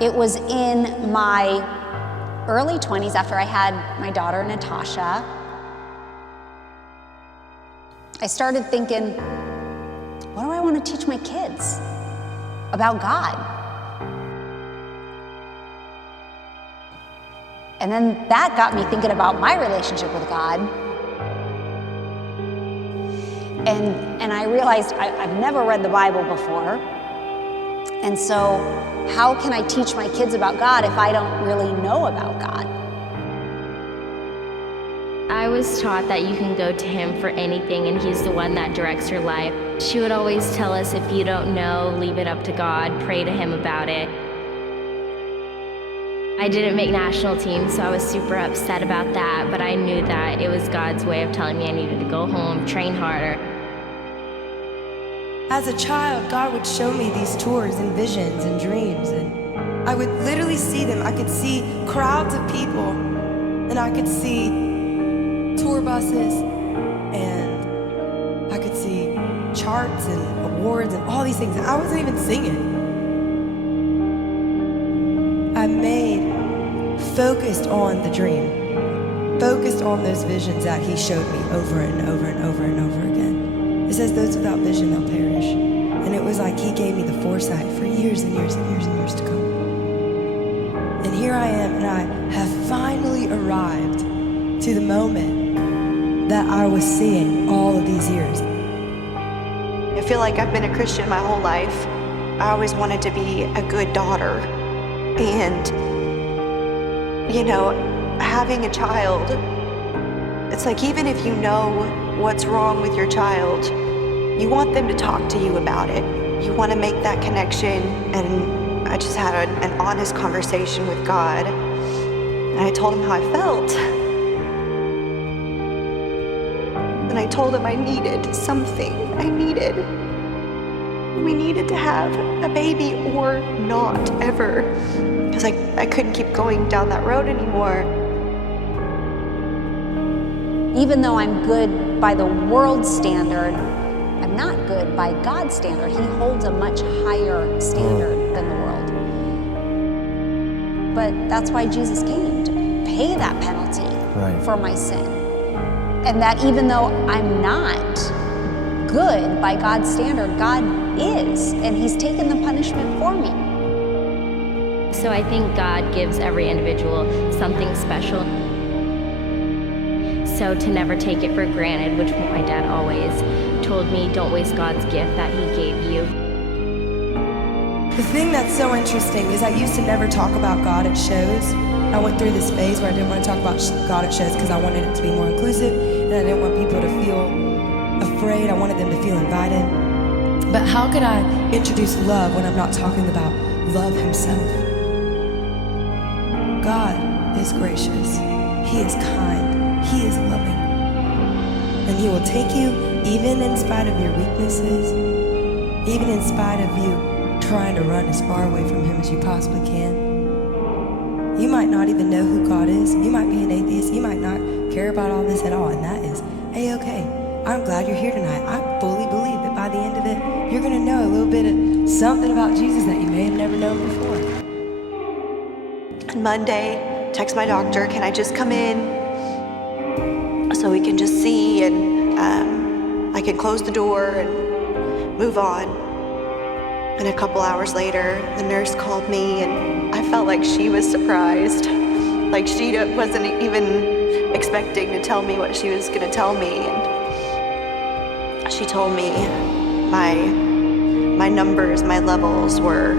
It was in my early 20s after I had my daughter, Natasha. I started thinking, what do I want to teach my kids about God? And then that got me thinking about my relationship with God. And I realized I've never read the Bible before. And so how can I teach my kids about God if I don't really know about God? I was taught that you can go to him for anything and he's the one that directs your life. She would always tell us, if you don't know, leave it up to God, pray to him about it. I didn't make national team, so I was super upset about that, but I knew that it was God's way of telling me I needed to go home, train harder. As a child, God would show me these tours and visions and dreams, and I would literally see them. I could see crowds of people, and I could see tour buses, and I could see charts and awards and all these things, and I wasn't even singing. I made focused on the dream, focused on those visions that he showed me over and over and over and over again. It says those without vision, they'll perish. And it was like he gave me the foresight for years and years and years and years to come. And here I am, and I have finally arrived to the moment that I was seeing all of these years. I feel like I've been a Christian my whole life. I always wanted to be a good daughter. And, you know, having a child, it's like even if you know what's wrong with your child, you want them to talk to you about it. You want to make that connection. And I just had an honest conversation with God. And I told him how I felt. And I told him I needed something. We needed to have a baby or not ever. Because I couldn't keep going down that road anymore. Even though I'm good by the world's standard, I'm not good by God's standard. He holds a much higher standard than the world. But that's why Jesus came, to pay that penalty for my sin. And that even though I'm not good by God's standard, God is, and he's taken the punishment for me. So I think God gives every individual something special. So to never take it for granted, which my dad always told me, don't waste God's gift that he gave you. The thing that's so interesting is I used to never talk about God at shows. I went through this phase where I didn't want to talk about God at shows because I wanted it to be more inclusive, and I didn't want people to feel afraid. I wanted them to feel invited. But how could I introduce love when I'm not talking about love himself? God is gracious. He is kind. He is loving. And he will take you even in spite of your weaknesses, even in spite of you trying to run as far away from him as you possibly can. You might not even know who God is. You might be an atheist. You might not care about all this at all, and that is A-okay. I'm glad you're here tonight. I fully believe that by the end of it, you're going to know a little bit of something about Jesus that you may have never known before. And Monday, text my doctor, can I just come in so we can just see, and I can close the door and move on. And a couple hours later, the nurse called me, and I felt like she was surprised. Like she wasn't even expecting to tell me what she was going to tell me. And she told me my numbers, my levels were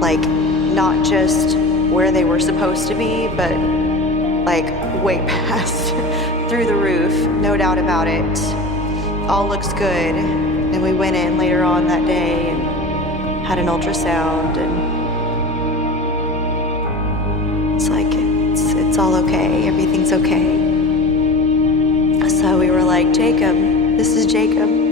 like not just where they were supposed to be, but like way past, through the roof, no doubt about it. All looks good. And we went in later on that day and had an ultrasound, and it's like it's all okay, everything's okay. So we were like, Jacob, this is Jacob.